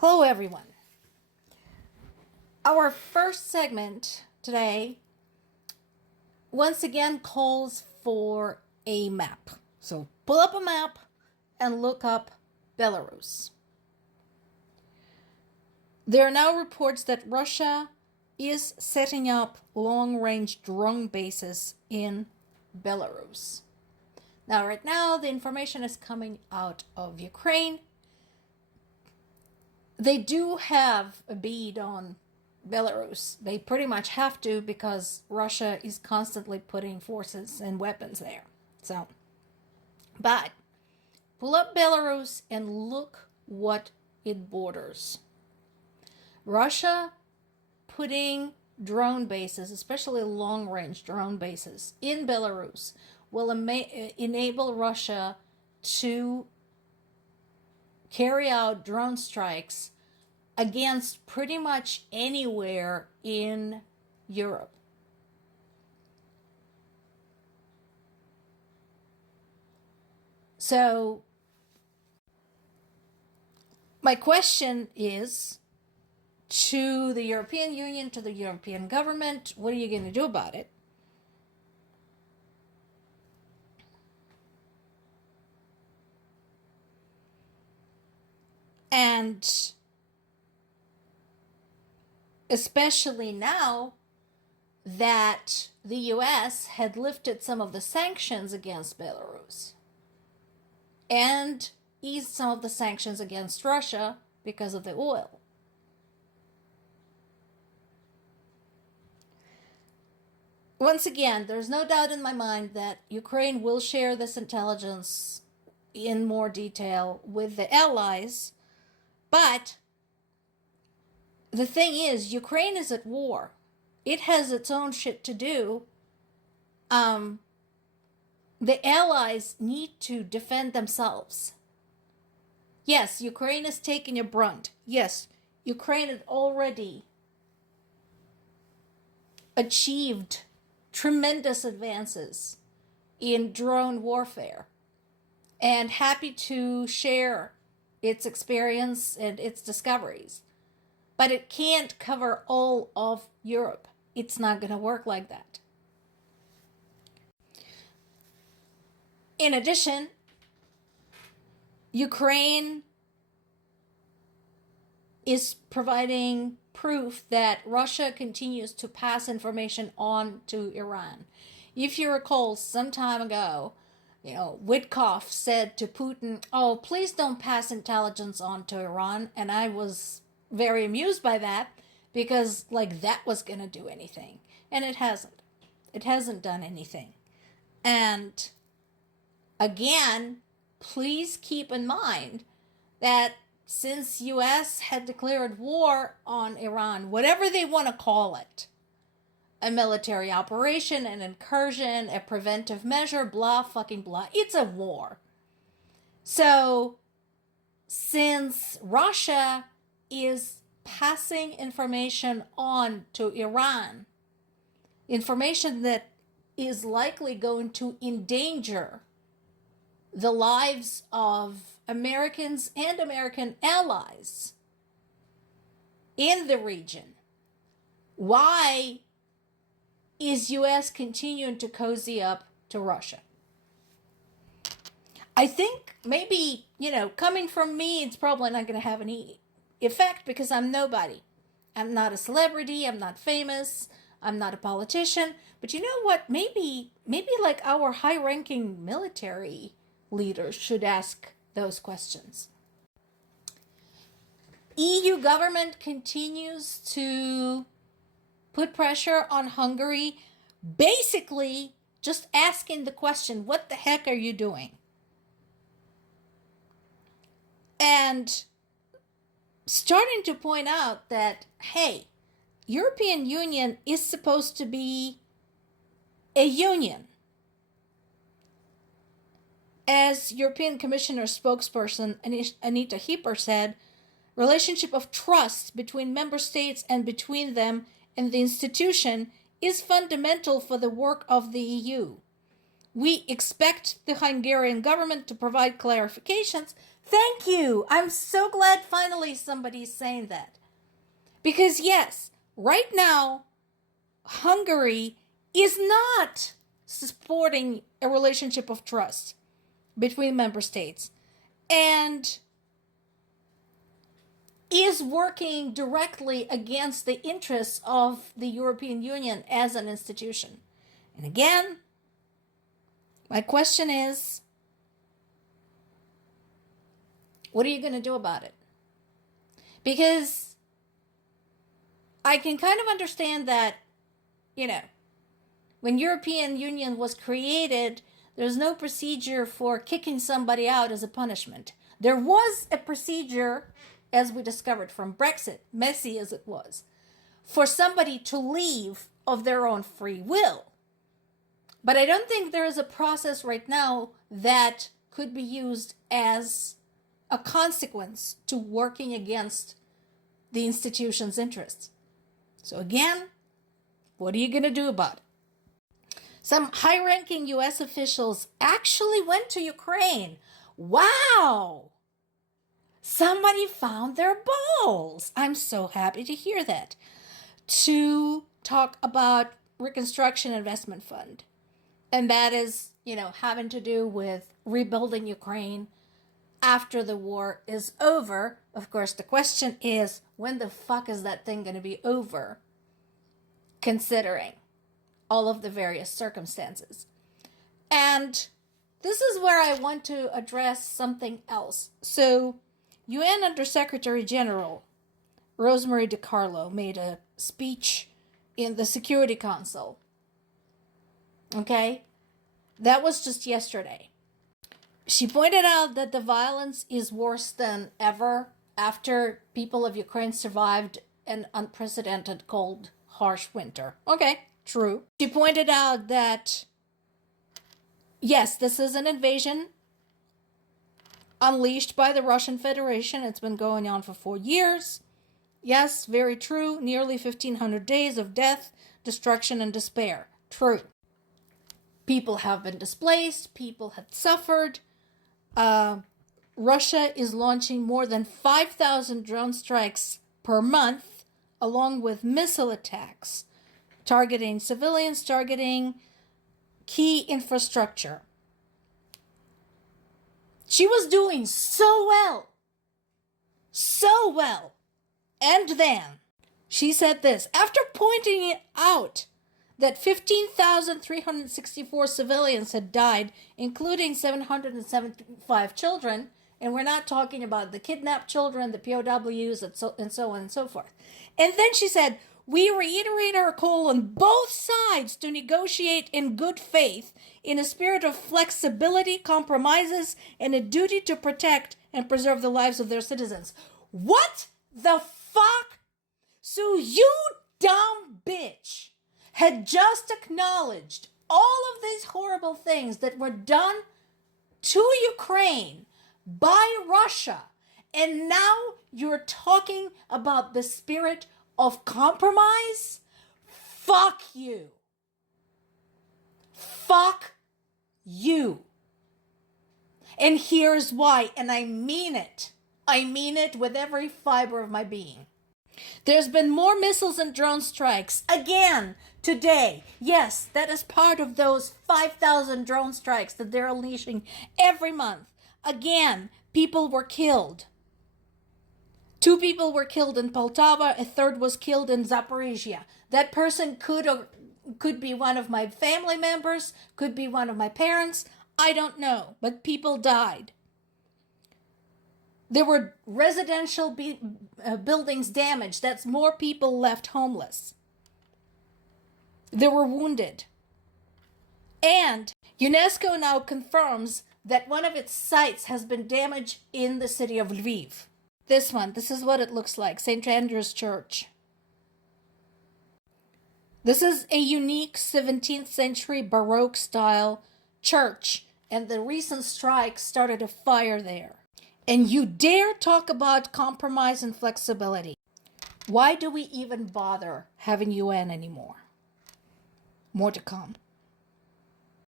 Hello, everyone. Our first segment today once again calls for a map. So pull up a map and look up Belarus. There are now reports that Russia is setting up long-range drone bases in Belarus. Now, right now, the information is coming out of Ukraine. They do have a bead on Belarus. They pretty much have to because Russia is constantly putting forces and weapons there. But pull up Belarus and look what it borders. Russia putting drone bases, especially long-range drone bases, in Belarus will enable Russia to carry out drone strikes against pretty much anywhere in Europe. So, my question is to the European Union, to the European government, what are you going to do about it? And especially now that the US had lifted some of the sanctions against Belarus and eased some of the sanctions against Russia because of the oil. Once again, there's no doubt in my mind that Ukraine will share this intelligence in more detail with the allies, but the thing is, Ukraine is at war. It has its own shit to do. The allies need to defend themselves. Yes, Ukraine is taking a brunt. Yes, Ukraine had already achieved tremendous advances in drone warfare and happy to share its experience and its discoveries. But it can't cover all of Europe. It's not going to work like that. In addition, Ukraine is providing proof that Russia continues to pass information on to Iran. If you recall, some time ago, Witkoff said to Putin, "Oh, please don't pass intelligence on to Iran," and I was very amused by that because that was going to do anything, and it hasn't. It hasn't done anything. And again, please keep in mind that since US had declared war on Iran, whatever they want to call it, a military operation, an incursion, a preventive measure, blah fucking blah, it's a war. So since Russia is passing information on to Iran, information that is likely going to endanger the lives of Americans and American allies in the region, why is US continuing to cozy up to Russia? I think maybe, coming from me, it's probably not going to have any effect because I'm nobody. I'm not a celebrity. I'm not famous. I'm not a politician. But you know what? Maybe our high-ranking military leaders should ask those questions. EU government continues to put pressure on Hungary, basically just asking the question, what the heck are you doing? And starting to point out that, hey, European Union is supposed to be a union. As European Commissioner spokesperson Anita Hipper said, relationship of trust between member states and between them and the institution is fundamental for the work of the EU. We expect the Hungarian government to provide clarifications Thank you. I'm so glad finally somebody's saying that. Because yes, right now, Hungary is not supporting a relationship of trust between member states and is working directly against the interests of the European Union as an institution. And again, my question is, what are you going to do about it? Because I can kind of understand that, when European Union was created, there's no procedure for kicking somebody out as a punishment. There was a procedure, as we discovered from Brexit, messy as it was, for somebody to leave of their own free will. But I don't think there is a process right now that could be used as a consequence to working against the institution's interests. So again, what are you going to do about it? Some high-ranking U.S. officials actually went to Ukraine. Wow! Somebody found their balls. I'm so happy to hear that. To talk about Reconstruction Investment Fund. And that is, having to do with rebuilding Ukraine after the war is over. Of course, the question is, when the fuck is that thing going to be over? Considering all of the various circumstances. And this is where I want to address something else. So, UN Undersecretary General Rosemary DiCarlo made a speech in the Security Council. Okay? That was just yesterday. She pointed out that the violence is worse than ever after people of Ukraine survived an unprecedented cold, harsh winter. Okay, true. She pointed out that, yes, this is an invasion unleashed by the Russian Federation. It's been going on for 4 years. Yes, very true. Nearly 1,500 days of death, destruction, and despair. True. People have been displaced. People have suffered. Russia is launching more than 5,000 drone strikes per month, along with missile attacks, targeting civilians, targeting key infrastructure. She was doing so well. And then she said this, after pointing out that 15,364 civilians had died, including 775 children, and we're not talking about the kidnapped children, the POWs, and so on and so forth. And then she said, we reiterate our call on both sides to negotiate in good faith, in a spirit of flexibility, compromises, and a duty to protect and preserve the lives of their citizens. What the fuck? So you dumb bitch had just acknowledged all of these horrible things that were done to Ukraine by Russia, and now you're talking about the spirit of compromise? Fuck you. Fuck you. And here's why, and I mean it. I mean it with every fiber of my being. There's been more missiles and drone strikes again today. Yes, that is part of those 5,000 drone strikes that they're unleashing every month. Again, people were killed. 2 people were killed in Poltava, a third was killed in Zaporizhia. That person could be one of my family members, could be one of my parents, I don't know, but people died. There were residential buildings damaged. That's more people left homeless. There were wounded. And UNESCO now confirms that one of its sites has been damaged in the city of Lviv. This is what it looks like, St. Andrew's Church. This is a unique 17th century Baroque style church, and the recent strike started a fire there. And you dare talk about compromise and flexibility. Why do we even bother having UN anymore? More to come.